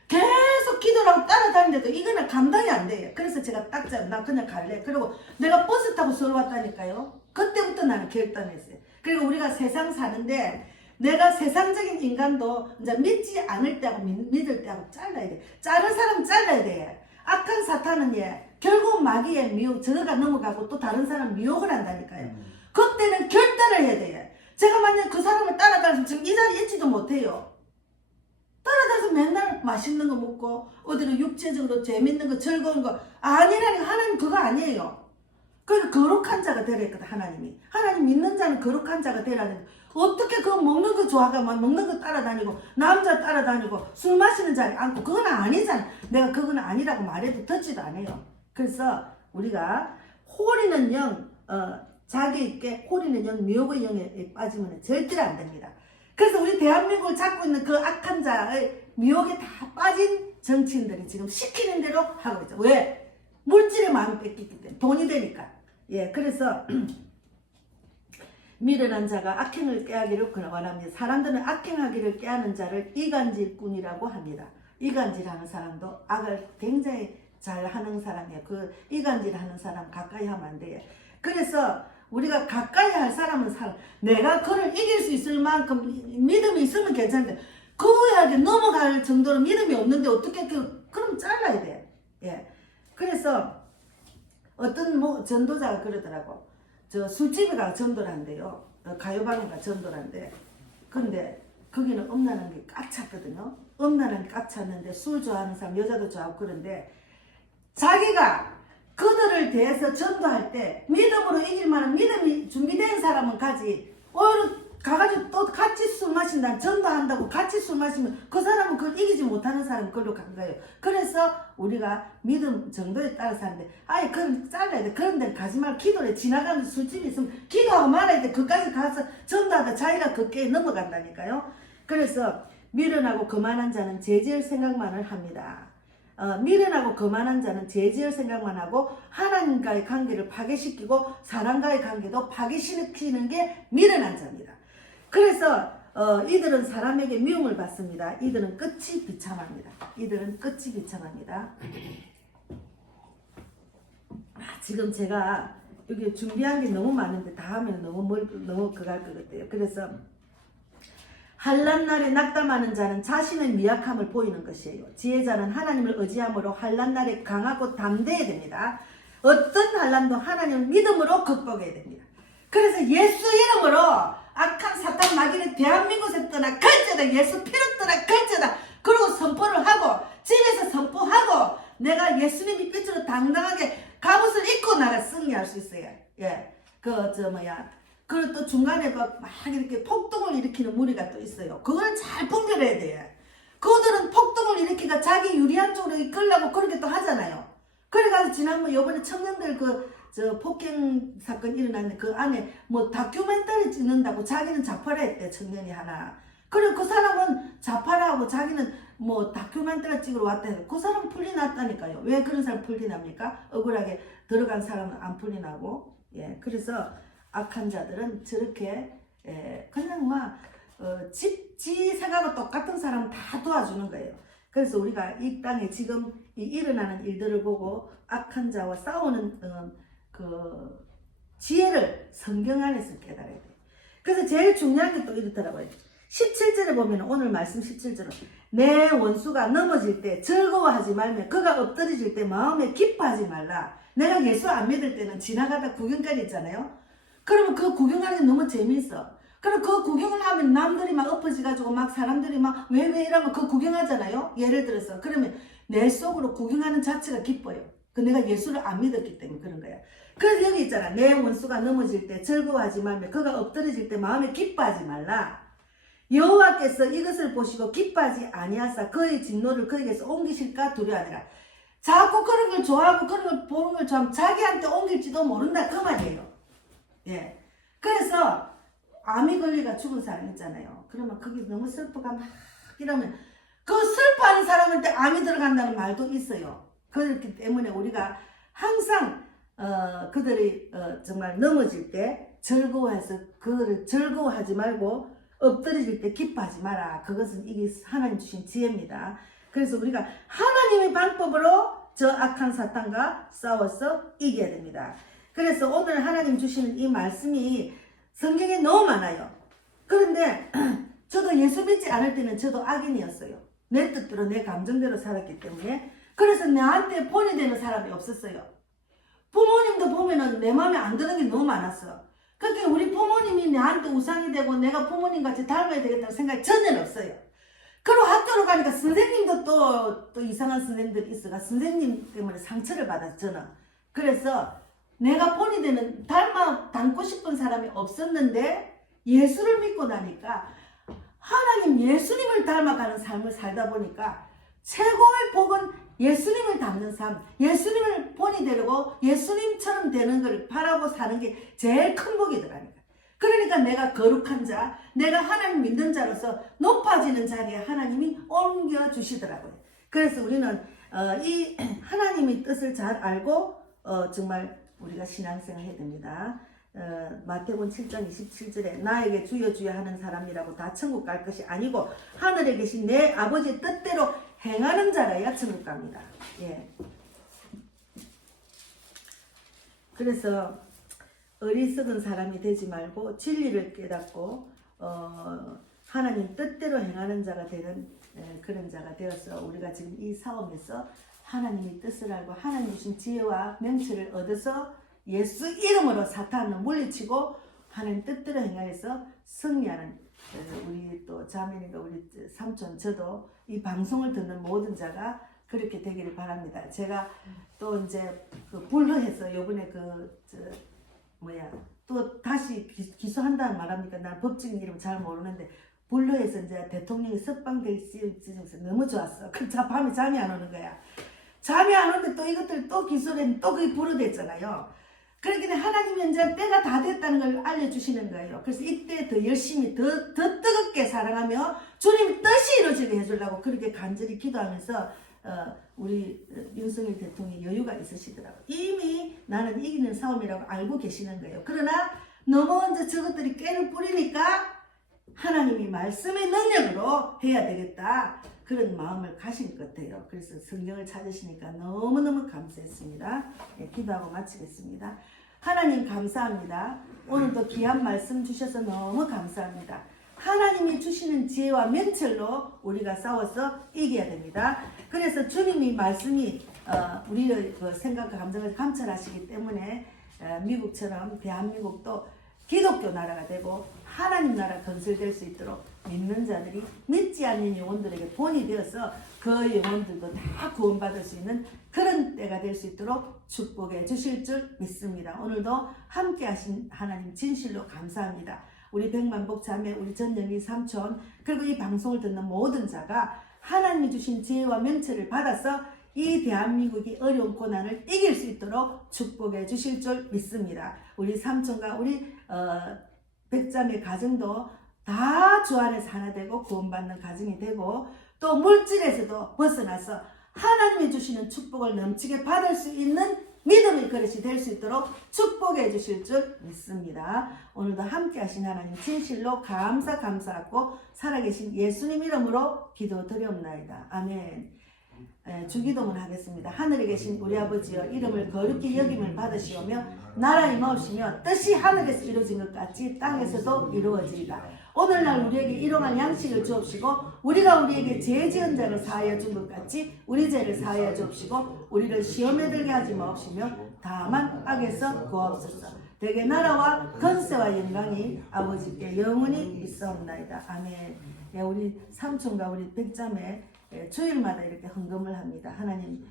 계속 기도를 하고 따라다니는데도 이거는 감당이 안 돼요. 그래서 제가 딱 나 그냥 갈래. 그리고 내가 버스 타고 서울 왔다니까요. 그때부터 나는 결단했어요. 그리고 우리가 세상 사는데 내가 세상적인 인간도 이제 믿지 않을 때하고 믿을 때하고 잘라야 돼. 자른 사람 잘라야 돼. 악한 사탄은 결국 마귀의 미혹, 저거가 넘어가고 또 다른 사람 미혹을 한다니까요. 그때는 결단을 해야 돼. 제가 만약 그 사람을 따라다니면 지금 이 자리에 있지도 못해요. 따라다니면서 맨날 맛있는 거 먹고 어디로 육체적으로 재밌는 거 즐거운 거 아니라니까. 하나님 그거 아니에요. 그러니까 거룩한 자가 되라 했거든 하나님이. 하나님 믿는 자는 거룩한 자가 되라는데 어떻게 그 먹는 거 좋아하고 막 먹는 거 따라다니고 남자 따라다니고 술 마시는 자리 앉고 그건 아니잖아. 내가 그건 아니라고 말해도 듣지도 않아요. 그래서 우리가 호리는 영 자기 있게 호리는 영 미혹의 영에 빠지면 절대로 안 됩니다. 그래서 우리 대한민국을 잡고 있는 그 악한 자의 미혹에 다 빠진 정치인들이 지금 시키는 대로 하고 있죠. 왜? 물질의 마음이 뺏기기 때문에 돈이 되니까. 예, 그래서 미련한 자가 악행을 깨하기를 원합니다. 사람들은 악행하기를 깨하는 자를 이간질꾼이라고 합니다. 이간질하는 사람도 악을 굉장히 잘 하는 사람이에요. 그 이간질하는 사람 가까이 하면 안 돼요. 그래서 우리가 가까이 할 사람은 내가 그를 이길 수 있을 만큼 믿음이 있으면 괜찮은데 그에게 넘어갈 정도로 믿음이 없는데 어떻게 그럼 잘라야 돼. 예. 그래서 어떤 전도자가 그러더라고. 저 술집에 가 전도를 한대요. 가요방에 가 전도를 한대. 근데 거기는 음란한 게 꽉 찼거든요. 음란한 게 꽉 찼는데 술 좋아하는 사람 여자도 좋아하고 그런데 자기가 그들을 대해서 전도할 때 믿음으로 이길 만한 믿음이 준비된 사람은 가지. 오히려 가가지고 또 같이 술 마신다 전도한다고 같이 술 마시면 그 사람은 그걸 이기지 못하는 사람은 그걸로 간 거예요. 그래서 우리가 믿음 정도에 따라서 하는데 아예 그건 잘라야 돼. 그런 데는 가지 말고 기도를 지나가는 술집이 있으면 기도하고 말아야 돼. 그까지 가서 전도하다 자기가 그게 넘어간다니까요. 그래서 미련하고 거만한 자는 죄지을 생각만을 합니다. 미련하고 거만한 자는 죄지을 생각만 하고 하나님과의 관계를 파괴시키고 사람과의 관계도 파괴시키는 게 미련한 자입니다. 그래서 이들은 사람에게 미움을 받습니다. 이들은 끝이 비참합니다. 이들은 끝이 비참합니다. 지금 제가 여기 준비한 게 너무 많은데 다 하면 너무 그거 할 것 같아요. 그래서 환난 날에 낙담하는 자는 자신의 미약함을 보이는 것이에요. 지혜자는 하나님을 의지함으로 환난 날에 강하고 담대해야 됩니다. 어떤 환난도 하나님을 믿음으로 극복해야 됩니다. 그래서 예수 이름으로 악한 사탄 마귀를 대한민국에서 떠나 걸쳐다. 예수 피로 떠나 걸쳐다. 그리고 선포를 하고 집에서 선포하고 내가 예수님이 빛으로 당당하게 갑옷을 입고 나가 승리할 수 있어요. 예, 그리고 또 중간에 막 이렇게 폭동을 일으키는 무리가 또 있어요. 그걸 잘 분별해야 돼요. 그들은 폭동을 일으키니까 자기 유리한 쪽으로 이끌려고 그렇게 또 하잖아요. 그래가지고 지난번 요번에 청년들 폭행 사건 일어났는데 그 안에 다큐멘터리 찍는다고 자기는 자파라 했대. 청년이 하나. 그리고 그 사람은 자파라하고 자기는 다큐멘터리 찍으러 왔다 해서 그 사람 풀리났다니까요. 왜 그런 사람 풀리납니까? 억울하게 들어간 사람은 안 풀리나고. 예, 그래서 악한 자들은 저렇게 그냥 지 생각과 똑같은 사람 다 도와주는 거예요. 그래서 우리가 이 땅에 지금 일어나는 일들을 보고 악한 자와 싸우는 그 지혜를 성경 안에서 깨달아야 돼요. 그래서 제일 중요한 게 또 이렇더라고요. 17절에 보면 오늘 말씀 17절은 내 원수가 넘어질 때 즐거워하지 말며 그가 엎드러질 때 마음에 기뻐하지 말라. 내가 예수 안 믿을 때는 지나가다 구경거리 있잖아요. 그러면 그 구경하는 게 너무 재미있어. 그럼 그 구경을 하면 남들이 막 엎어져가지고 막 사람들이 막 왜 이러면 그 구경하잖아요. 예를 들어서 그러면 내 속으로 구경하는 자체가 기뻐요. 내가 예수를 안 믿었기 때문에 그런 거야. 그래서 여기 있잖아. 내 원수가 넘어질 때 즐거워하지 말며 그가 엎드러질 때 마음에 기뻐하지 말라. 여호와께서 이것을 보시고 기뻐하지 아니하사 그의 진노를 그에게서 옮기실까 두려워하니라. 자꾸 그런 걸 좋아하고 그런 걸 보는 걸 좋아하면 자기한테 옮길지도 모른다 그 말이에요. 예. 그래서 암이 걸리가 죽은 사람 있잖아요. 그러면 거기 너무 슬퍼가 막 이러면 그 슬퍼하는 사람한테 암이 들어간다는 말도 있어요. 그렇기 때문에 우리가 항상 그들이 정말 넘어질 때 즐거워해서 그를 즐거워하지 말고 엎드러질 때 기뻐하지 마라. 그것은 이게 하나님 주신 지혜입니다. 그래서 우리가 하나님의 방법으로 저 악한 사탄과 싸워서 이겨야 됩니다. 그래서 오늘 하나님 주시는 이 말씀이 성경에 너무 많아요. 그런데 저도 예수 믿지 않을 때는 저도 악인이었어요. 내 뜻대로 내 감정대로 살았기 때문에. 그래서 나한테 본이 되는 사람이 없었어요. 부모님도 보면은 내 마음에 안 드는 게 너무 많았어. 그러니까 우리 부모님이 나한테 우상이 되고 내가 부모님같이 닮아야 되겠다는 생각이 전혀 없어요. 그리고 학교로 가니까 선생님도 또 이상한 선생님들이 있어가 선생님 때문에 상처를 받았죠. 저는. 그래서 내가 본이 되는 닮고 싶은 사람이 없었는데 예수를 믿고 나니까 하나님 예수님을 닮아가는 삶을 살다 보니까 최고의 복은 예수님을 닮는 삶, 예수님을 본이 되려고 예수님처럼 되는 걸 바라고 사는 게 제일 큰 복이더라니까. 그러니까 내가 거룩한 자, 내가 하나님 믿는 자로서 높아지는 자리에 하나님이 옮겨주시더라고요. 그래서 우리는 이 하나님의 뜻을 잘 알고 정말 우리가 신앙생활 해야 됩니다. 마태복음 7장 27절에 나에게 주여 주여 하는 사람이라고 다 천국 갈 것이 아니고 하늘에 계신 내 아버지의 뜻대로 행하는 자라야 천국 갑니다. 예. 그래서 어리석은 사람이 되지 말고 진리를 깨닫고 하나님 뜻대로 행하는 자가 되는 그런 자가 되어서 우리가 지금 이 싸움에서 하나님의 뜻을 알고 하나님 주신 지혜와 명철을 얻어서 예수 이름으로 사탄을 물리치고 하나님 뜻대로 행하여서 승리하는 우리 또 자매님과 우리 삼촌 저도 이 방송을 듣는 모든 자가 그렇게 되기를 바랍니다. 제가 또 이제 불허해서 요번에 또 다시 기소한다는 말합니까? 난 법적인 이름 잘 모르는데 불러해서 이제 대통령이 석방될지 너무 좋았어. 그 밤에 잠이 안 오는 거야. 잠이 안 오는데 또 이것들 또 기소를 했는데 또 그게 불어댔잖아요. 그렇기 때문에 하나님이 이제 때가 다 됐다는 걸 알려주시는 거예요. 그래서 이때 더 열심히 더 뜨겁게 사랑하며 주님 뜻이 이루어지게 해주려고 그렇게 간절히 기도하면서 우리 윤석열 대통령이 여유가 있으시더라고요. 이미 나는 이기는 싸움이라고 알고 계시는 거예요. 그러나 너무 이제 저것들이 깨를 뿌리니까 하나님이 말씀의 능력으로 해야 되겠다. 그런 마음을 가신 것 같아요. 그래서 성경을 찾으시니까 너무너무 감사했습니다. 예, 기도하고 마치겠습니다. 하나님 감사합니다. 오늘도 귀한 말씀 주셔서 너무 감사합니다. 하나님이 주시는 지혜와 명철로 우리가 싸워서 이겨야 됩니다. 그래서 주님이 말씀이 우리의 그 생각과 감정을 감찰하시기 때문에 미국처럼 대한민국도 기독교 나라가 되고 하나님 나라 건설될 수 있도록 믿는 자들이 믿지 않는 영혼들에게 본이 되어서 그 영혼들도 다 구원받을 수 있는 그런 때가 될 수 있도록 축복해 주실 줄 믿습니다. 오늘도 함께 하신 하나님 진실로 감사합니다. 우리 백만복 자매, 우리 전영희 삼촌, 그리고 이 방송을 듣는 모든 자가 하나님이 주신 지혜와 명철을 받아서 이 대한민국이 어려운 고난을 이길 수 있도록 축복해 주실 줄 믿습니다. 우리 삼촌과 우리 백자매 가정도 다 주 안에서 하나 되고 구원받는 가정이 되고 또 물질에서도 벗어나서 하나님이 주시는 축복을 넘치게 받을 수 있는 믿음의 그릇이 될 수 있도록 축복해 주실 줄 믿습니다. 오늘도 함께 하신 하나님 진실로 감사하고 살아계신 예수님 이름으로 기도드리옵나이다. 아멘. 주기도문 하겠습니다. 하늘에 계신 우리 아버지여, 이름을 거룩히 여김을 받으시오며 나라 임하옵시며 뜻이 하늘에서 이루어진 것 같이 땅에서도 이루어지이다. 오늘날 우리에게 일용할 양식을 주옵시고 우리가 우리에게 죄 지은 자를 사하여 준 것 같이 우리 죄를 사하여 주옵시고 우리를 시험에 들게 하지 마옵시며 다만 악에서 구하옵소서. 대개 나라와 권세와 영광이 아버지께 영원히 있사옵나이다. 아멘. 예, 우리 삼촌과 우리 백자매 주일마다 이렇게 헌금을 합니다. 하나님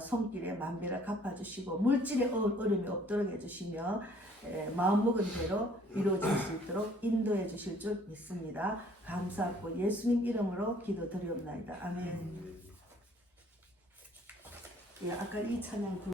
손길에 만배를 갚아주시고 물질의 어려움이 없도록 해주시며 마음먹은 대로 이루어질 수 있도록 인도해 주실 줄 믿습니다. 감사하고 예수님 이름으로 기도드리옵나이다. 아멘. 예, 아까 이 찬양